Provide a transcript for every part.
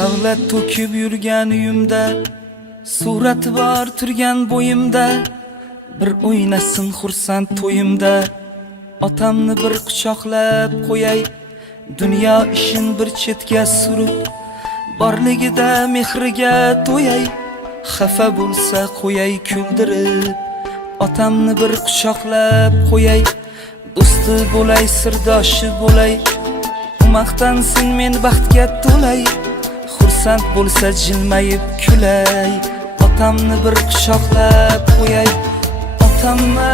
Savlat to'kib yurgan uyimda, surati bor turgan bo'yimda, bir o'ynasin xursand to'yimda. Otamni bir quchoqlab qo'yay, dunyo ishin bir chetga surib, borligida mehriga to'yay, xafa bo'lsa qo'yay kuldirib. Otamni bir quchoqlab qo'yay, do'sti bo'lay, sirdoshi bo'lay, maqtansin men baxtga to'lay, xursand bo'lsa jilmayib kulay. Otamni bir quchoqlab qo'yay, otamma,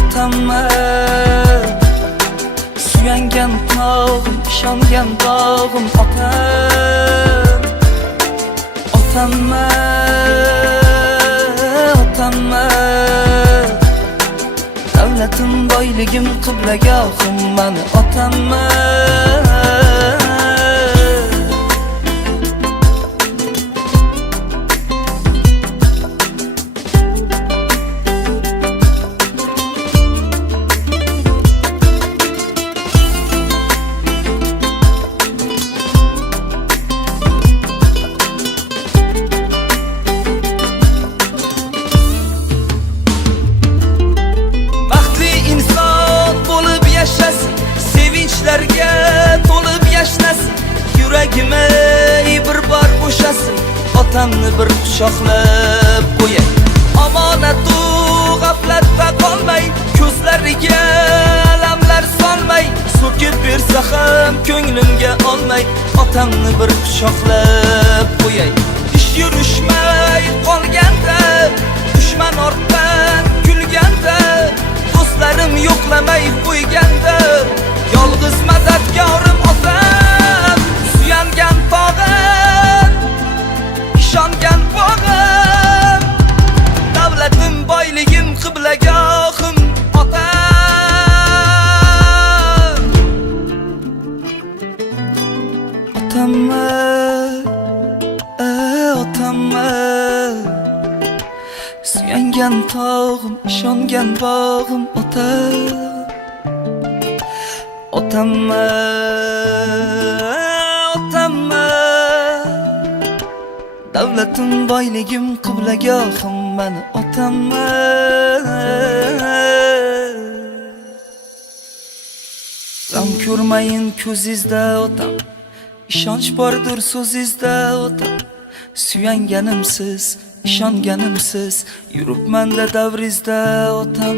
otamma, suyangan tog'im, ishongan dog'im otam. Otamma, otamma, davlatim, boyligim, qiblagohim mani otamma. Sevinchlarga to'lib yashnasin, yuragimga bir bor bo'shasin. Otamni bir quchoqlab qo'yay, omonatu g'aflatda qolmay, ko'zlariga alamlar solmay, so'kib bersa ham ko'nglimga olmay. Otamni bir quchoqlab qo'yay, ish yurishmay qolganda, dushman ortdan kulganda, do'stlarim yo'qlamay qo'yganda, yolg'iz madadkorim otam. Suyangan tog'im, ishongan bog'im, davlatim, boyligim, qiblagohim otam. Otamma, otamma, suyangan tog'im, ishongan bog'im otam. Otamma, otamma, davlatim, boyligim, qiblagohim mani otamma. G'am ko'rmayin ko'zingizda otam, ishonch bordir so'zingizda otam. Suyanganimsiz, ishonganimsiz, yuribman-da davringizda otam.